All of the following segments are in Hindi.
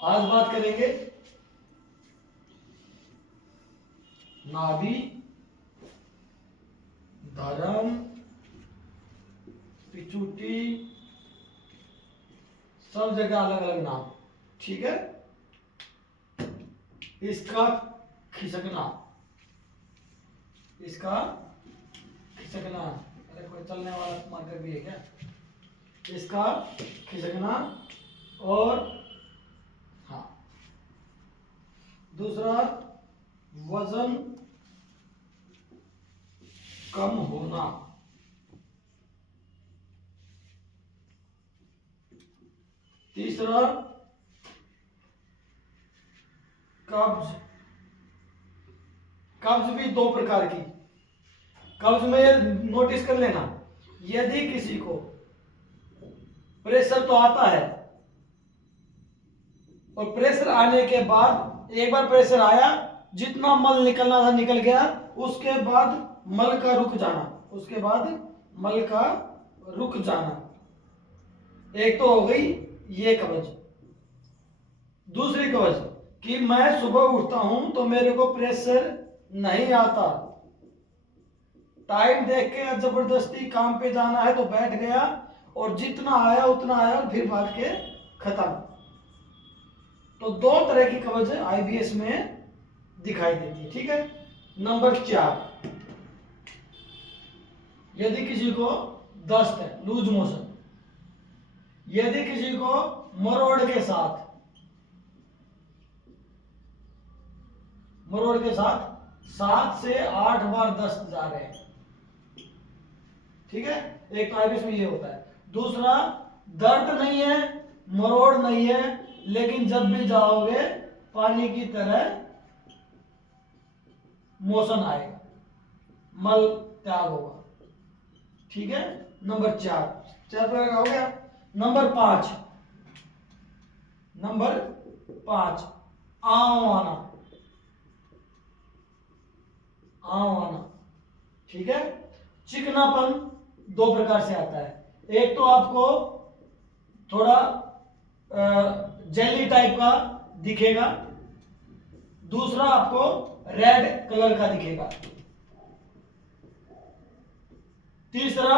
आज बात करेंगे नाभि धरण पिचुटी सब जगह अलग अलग नाम। ठीक है, इसका खिसकना, इसका खिसकना, अरे कोई चलने वाला मार्कर भी है क्या? इसका खिसकना और हाँ दूसरा वजन कम होना। तीसरा कब्ज। कब्ज भी दो प्रकार की। कब्ज में नोटिस कर लेना, यदि किसी को प्रेशर तो आता है और प्रेशर आने के बाद एक बार प्रेशर आया, जितना मल निकलना था निकल गया, उसके बाद मल का रुक जाना, उसके बाद मल का रुक जाना, एक तो हो गई ये कवच। दूसरी कवच कि मैं सुबह उठता हूं तो मेरे को प्रेशर नहीं आता, टाइम देख के जबरदस्ती काम पे जाना है तो बैठ गया और जितना आया उतना आया और फिर भाग के खत्म। तो दो तरह की कवच आईबीएस में दिखाई देती है। ठीक है, नंबर 4, यदि किसी को दस्त है, लूज मोशन, यदि किसी को मरोड़ के साथ 7 से 8 बार दस्त जा रहे हैं। ठीक है, एक तो आईबीएस में ये होता है। दूसरा दर्द नहीं है, मरोड़ नहीं है, लेकिन जब भी जाओगे पानी की तरह मोशन आएगा, मल त्याग होगा। ठीक है, नंबर 4 प्रकार का हो गया। नंबर 5 आंव आना, आंव आना। ठीक है, चिकनापन दो प्रकार से आता है। एक तो आपको थोड़ा जेली टाइप का दिखेगा, दूसरा आपको रेड कलर का दिखेगा, तीसरा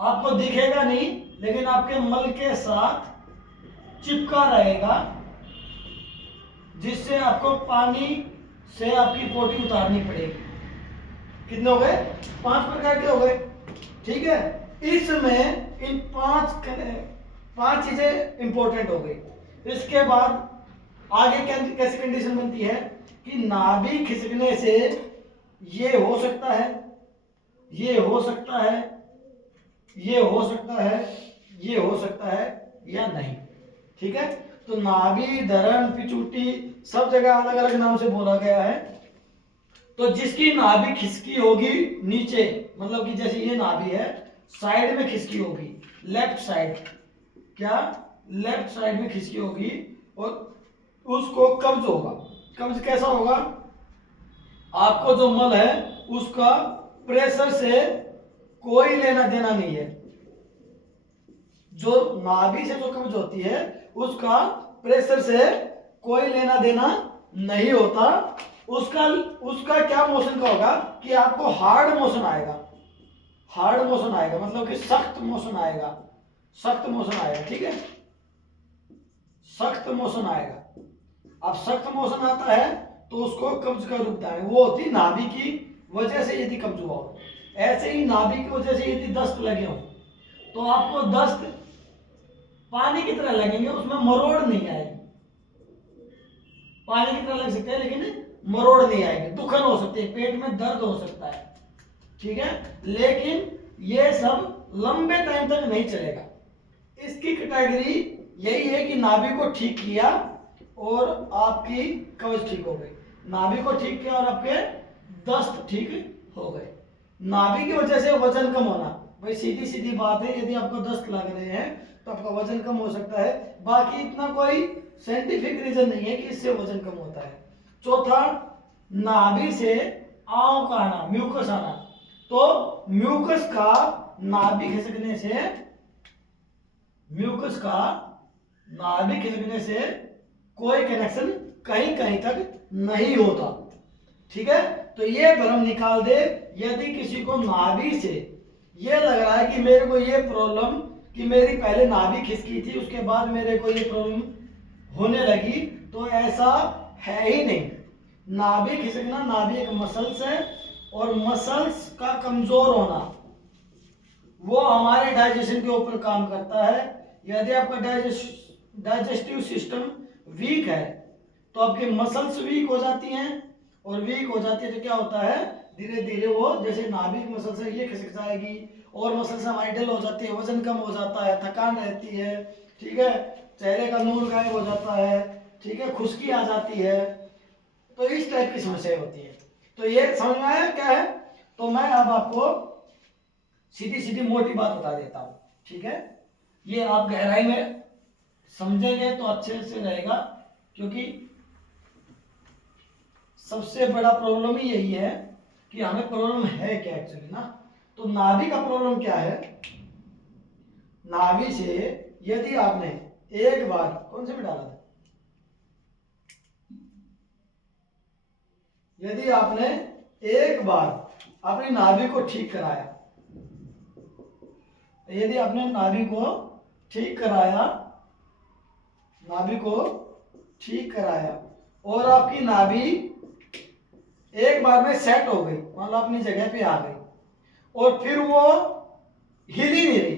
आपको दिखेगा नहीं लेकिन आपके मल के साथ चिपका रहेगा, जिससे आपको पानी से आपकी पोटी उतारनी पड़ेगी। कितने हो गए? 5 प्रकार के हो गए। ठीक है, इसमें इन 5 चीजें इंपॉर्टेंट हो गई। इसके बाद आगे कैसी कंडीशन बनती है कि नाभि खिसकने से ये हो सकता है, ये हो सकता है, ये हो सकता है, ये हो सकता है या नहीं। ठीक है, तो नाभि धरण पिचुटी सब जगह अलग अलग नाम से बोला गया है। तो जिसकी नाभि खिसकी होगी नीचे, मतलब कि जैसे ये नाभि है, साइड में खिसकी होगी, लेफ्ट साइड, क्या लेफ्ट साइड में खिसकी होगी, और उसको कब्ज होगा। कब्ज कैसा होगा? आपको जो मल है उसका प्रेशर से कोई लेना देना नहीं है। जो नाभि से जो कब्ज होती है उसका प्रेशर से कोई लेना देना नहीं होता। उसका क्या मोशन का होगा कि आपको हार्ड मोशन आएगा, हार्ड मोशन आएगा, मतलब कि सख्त मोशन आएगा, सख्त मोशन आएगा। ठीक है, सख्त मोशन आएगा। अब सख्त मोशन आता है तो उसको कब्ज का रूप देंगे। वो होती नाभि की वजह से यदि कब्ज हुआ हो। ऐसे ही नाभि की वजह से यदि दस्त लगे हो तो आपको दस्त पानी की तरह लगेंगे, उसमें मरोड़ नहीं आएगी। पानी की तरह लग सकते हैं लेकिन मरोड़ नहीं आएगी, दुखन हो सकती है, पेट में दर्द हो सकता है। ठीक है, लेकिन ये सब लंबे टाइम तक नहीं चलेगा। इसकी कैटेगरी यही है कि नाभि को ठीक किया और आपकी कब्ज ठीक हो गई, नाभि को ठीक किया और आपके दस्त ठीक हो गए। नाभि की वजह से वजन कम होना, भाई सीधी सीधी बात है, यदि आपको दस्त लग रहे हैं तो आपका वजन कम हो सकता है। बाकी इतना कोई साइंटिफिक रीजन नहीं है कि इससे वजन कम होता है। चौथा, नाभि से आंव का आना, म्यूकस आना। तो म्यूकस का नाभि खिसकने से, म्यूकस का नाभि खिसकने से कोई कनेक्शन कहीं कहीं तक नहीं होता। ठीक है, तो ये भ्रम निकाल दे। यदि किसी को नाभि से ये लग रहा है कि मेरे को ये प्रॉब्लम, कि मेरी पहले नाभि खिसकी थी उसके बाद मेरे को ये प्रॉब्लम होने लगी, तो ऐसा है ही नहीं। नाभि खिसकना, नाभि एक मसल्स है, और मसल्स का कमजोर होना वो हमारे डाइजेशन के ऊपर काम करता है। यदि आपका डाइजेस्टिव सिस्टम वीक है तो आपकी मसल्स वीक हो जाती हैं, और वीक हो जाती है तो क्या होता है, धीरे धीरे वो, जैसे नाभि की मसल से ये खिसक जाएगी और मसल से हमारी डल हो जाती है, वजन कम हो जाता है, थकान रहती है, ठीक है, चेहरे का नूर गायब हो जाता है, ठीक है, खुश्की आ जाती है, तो इस टाइप की समस्या होती है। तो ये समझ में आया क्या है? तो मैं अब आपको सीधी सीधी मोटी बात बता देता हूं, ठीक है। ये आप गहराई में समझेंगे तो अच्छे से रहेगा, क्योंकि सबसे बड़ा प्रॉब्लम ही यही है कि हमें प्रॉब्लम है क्या एक्चुअली ना। तो नाभि का प्रॉब्लम क्या है? नाभि से यदि आपने एक बार, कौन से में डाला था, यदि आपने एक बार अपनी नाभि को ठीक कराया, यदि आपने नाभि को ठीक कराया, नाभि को ठीक कराया और आपकी नाभि एक बार में सेट हो गई, मतलब अपनी जगह पे आ गई, और फिर वो हिल ही नहीं रही,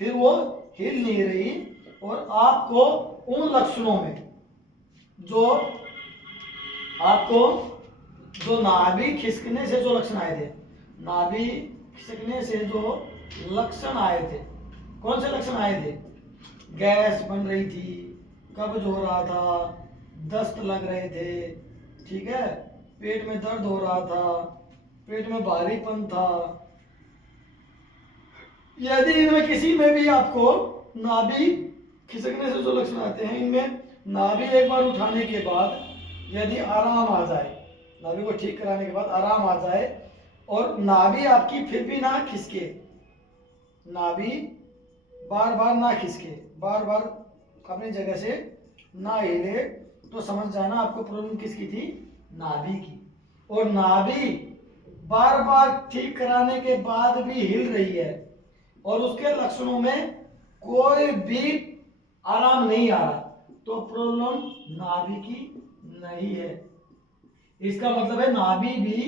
फिर वो हिल नहीं रही, और आपको उन लक्षणों में जो आपको, जो नाभि खिसकने से जो लक्षण आए थे, नाभि खिसकने से जो लक्षण आए थे, कौन से लक्षण आए थे? गैस बन रही थी, कब्ज हो रहा था, दस्त लग रहे थे, ठीक है, पेट में दर्द हो रहा था, पेट में भारीपन था। यदि इनमें किसी में भी आपको नाभि खिसकने से जो लक्षण आते हैं, इनमें नाभि एक बार उठाने के बाद यदि आराम आ जाए, नाभि को ठीक कराने के बाद आराम आ जाए, और नाभि आपकी फिर भी ना खिसके, नाभि बार बार ना खिसके, बार बार अपनी जगह से ना हिले, तो समझ जाना आपको प्रॉब्लम किसकी थी? नाभि की। और नाभि बार बार ठीक कराने के बाद भी हिल रही है और उसके लक्षणों में कोई भी आराम नहीं आ रहा, तो प्रॉब्लम नाभि की नहीं है। इसका मतलब है नाभि भी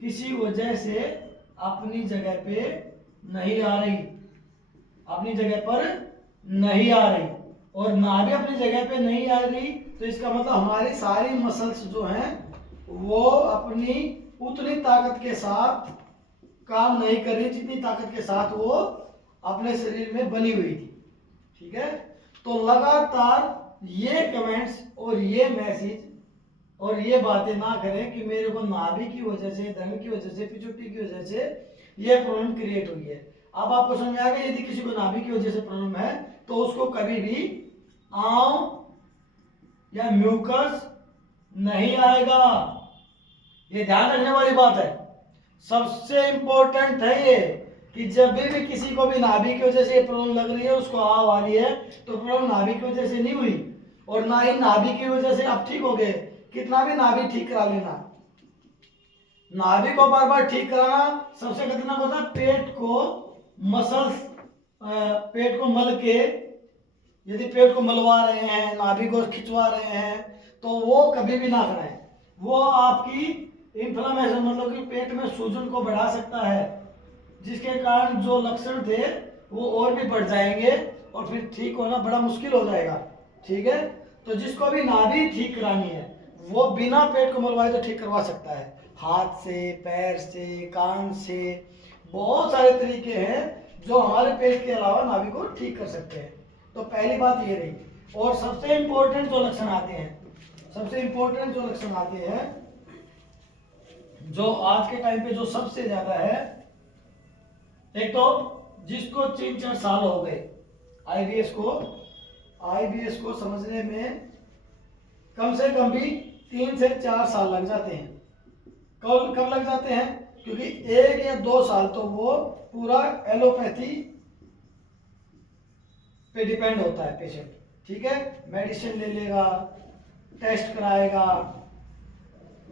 किसी वजह से अपनी जगह पे नहीं आ रही, अपनी जगह पर नहीं आ रही, और नाभि अपनी जगह पे नहीं आ रही, तो इसका मतलब हमारी सारी मसल्स जो हैं वो अपनी उतनी ताकत के साथ काम नहीं कर रही जितनी ताकत के साथ वो अपने शरीर में बनी हुई थी, ठीक है। तो लगातार ये कमेंट्स और ये मैसेज और ये बातें ना करें कि मेरे को नाभि की वजह से, दंड की वजह से, पिछुटी की वजह से ये प्रॉब्लम क्रिएट हुई है। अब आपको समझ में आ गया, यदि किसी को नाभि की वजह से प्रॉब्लम है तो उसको कभी भी आंव या म्यूकस नहीं आएगा, ये ध्यान रखने वाली बात है। सबसे इंपॉर्टेंट है ये कि जब भी किसी को भी नाभि की वजह से ये प्रॉब्लम लग रही है, उसको आंव आ रही है, तो प्रॉब्लम नाभि की वजह से नहीं हुई, और ना ही नाभि की वजह से आप ठीक हो गए। कितना भी नाभि ठीक करा लेना, नाभि को बार बार ठीक कराना सबसे खतरनाक होता है। पेट को मसल्स, पेट को मल के, यदि पेट को मलवा रहे हैं, नाभि को खिंचवा रहे हैं, तो वो कभी भी ना कराएं। वो आपकी इन्फ्लेमेशन, मतलब कि पेट में सूजन को बढ़ा सकता है, जिसके कारण जो लक्षण थे वो और भी बढ़ जाएंगे और फिर ठीक होना बड़ा मुश्किल हो जाएगा, ठीक है। तो जिसको भी नाभि ठीक करानी है वो बिना पेट को मलवाए तो ठीक करवा सकता है, हाथ से, पैर से, कान से, बहुत सारे तरीके हैं जो हमारे पेट के अलावा नाभि को ठीक कर सकते हैं। तो पहली बात ये रही। और सबसे इंपॉर्टेंट जो लक्षण आते हैं, सबसे इंपॉर्टेंट जो लक्षण आते हैं, जो आज के टाइम पे जो सबसे ज्यादा है, एक तो जिसको 3-4 साल हो गए आईबीएस को समझने में कम से कम भी 3 से 4 साल लग जाते हैं। कब लग जाते हैं? क्योंकि 1 या 2 साल तो वो पूरा एलोपैथी पे डिपेंड होता है पेशेंट, ठीक है, मेडिसिन ले लेगा, टेस्ट कराएगा,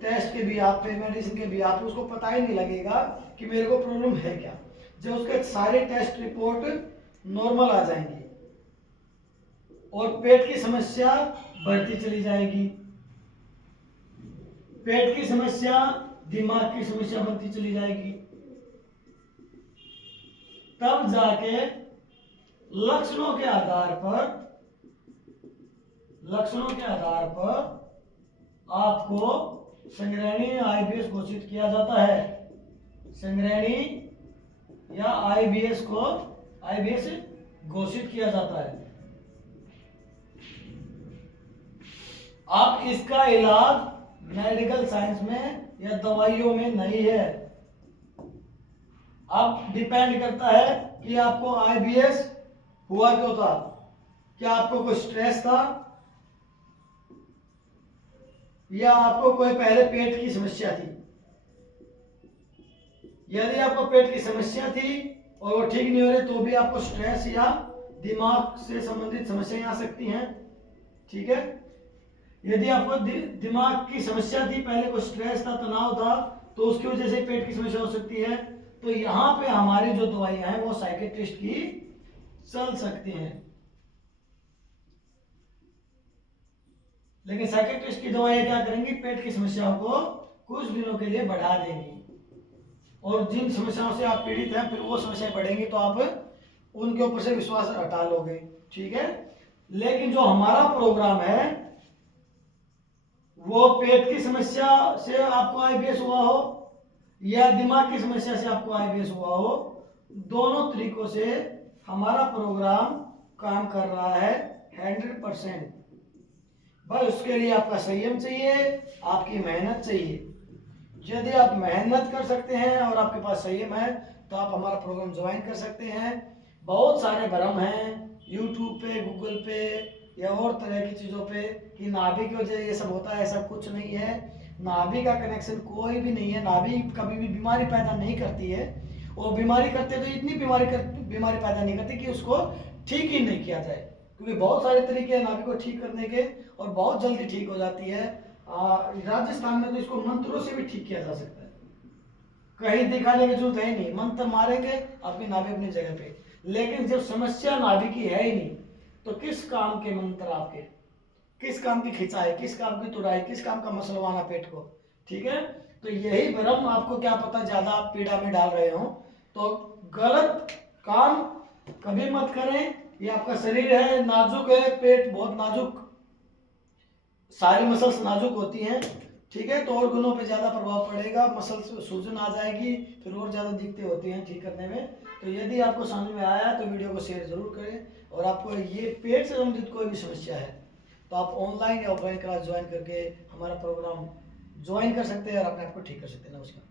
टेस्ट के बिहाफ पे, मेडिसिन के बिहाफ पे उसको पता ही नहीं लगेगा कि मेरे को प्रॉब्लम है क्या, जब उसके सारे टेस्ट रिपोर्ट नॉर्मल आ जाएंगी और पेट की समस्या बढ़ती चली जाएगी, पेट की समस्या, दिमाग की समस्या बनती चली जाएगी, तब जाके लक्षणों के आधार पर आपको संग्रहणी आईबीएस घोषित किया जाता है। संग्रहणी या आईबीएस घोषित किया जाता है। अब इसका इलाज मेडिकल साइंस में या दवाइयों में नहीं है। अब डिपेंड करता है कि आपको आईबीएस हुआ क्यों था, क्या आपको कोई स्ट्रेस था या आपको कोई पहले पेट की समस्या थी। यदि आपको पेट की समस्या थी और वो ठीक नहीं हो रही तो भी आपको स्ट्रेस या दिमाग से संबंधित समस्याएं आ सकती हैं। ठीक है, यदि आपको दिमाग की समस्या थी, पहले कोई स्ट्रेस था, तनाव था, तो उसकी वजह से पेट की समस्या हो सकती है। तो यहाँ पे हमारी जो दवाइयां हैं वो साइकियाट्रिस्ट की चल सकती हैं, लेकिन साइकियाट्रिस्ट की दवाइयां क्या करेंगी, पेट की समस्याओं को कुछ दिनों के लिए बढ़ा देंगी और जिन समस्याओं से आप पीड़ित हैं फिर वो समस्याएं बढ़ेंगी तो आप उनके ऊपर से विश्वास हटा लोगे। ठीक है, लेकिन जो हमारा प्रोग्राम है वो पेट की समस्या से आपको आईबीएस हुआ हो या दिमाग की समस्या से आपको आईबीएस हुआ हो, दोनों तरीकों से हमारा प्रोग्राम काम कर रहा है 100%। बस उसके लिए आपका संयम चाहिए, आपकी मेहनत चाहिए। यदि आप मेहनत कर सकते हैं और आपके पास संयम है तो आप हमारा प्रोग्राम ज्वाइन कर सकते हैं। बहुत सारे भ्रम हैं यूट्यूब पे, गूगल पे या और तरह की चीज़ों पे कि नाभि की वजह ये सब होता है, ऐसा कुछ नहीं है। नाभि का कनेक्शन कोई भी नहीं है। नाभि कभी भी बीमारी पैदा नहीं करती है, और बीमारी करते तो इतनी बीमारी पैदा नहीं करती कि उसको ठीक ही नहीं किया जाए, क्योंकि बहुत सारे तरीके हैं नाभि को ठीक करने के और बहुत जल्दी ठीक हो जाती है। राजस्थान में तो इसको मंत्रों से भी ठीक किया जा सकता है, कहीं दिखाने की जरूरत है नहीं, मंत्र मारेंगे आपकी नाभि अपनी जगह पे। लेकिन जब समस्या नाभि की है ही नहीं तो किस काम के मंत्र आपके, किस काम की खिंचाई, किस काम की तुड़ाई, किस काम का मसलवाना पेट को। ठीक है, तो यही भ्रम आपको क्या पता ज्यादा आप पीड़ा में डाल रहे हो, तो गलत काम कभी मत करें। ये आपका शरीर है, नाजुक है, पेट बहुत नाजुक, सारी मसल्स नाजुक होती हैं। ठीक है, तो और गुणों पे ज़्यादा प्रभाव पड़ेगा, मसल्स सूजन आ जाएगी, फिर और ज़्यादा दिक्कतें होती हैं ठीक करने में। तो यदि आपको समझ में आया तो वीडियो को शेयर जरूर करें, और आपको ये पेट से संबंधित कोई भी समस्या है तो आप ऑनलाइन या ऑफलाइन क्लास ज्वाइन करके हमारा प्रोग्राम ज्वाइन कर सकते हैं और अपने आप को ठीक कर सकते हैं। नमस्कार।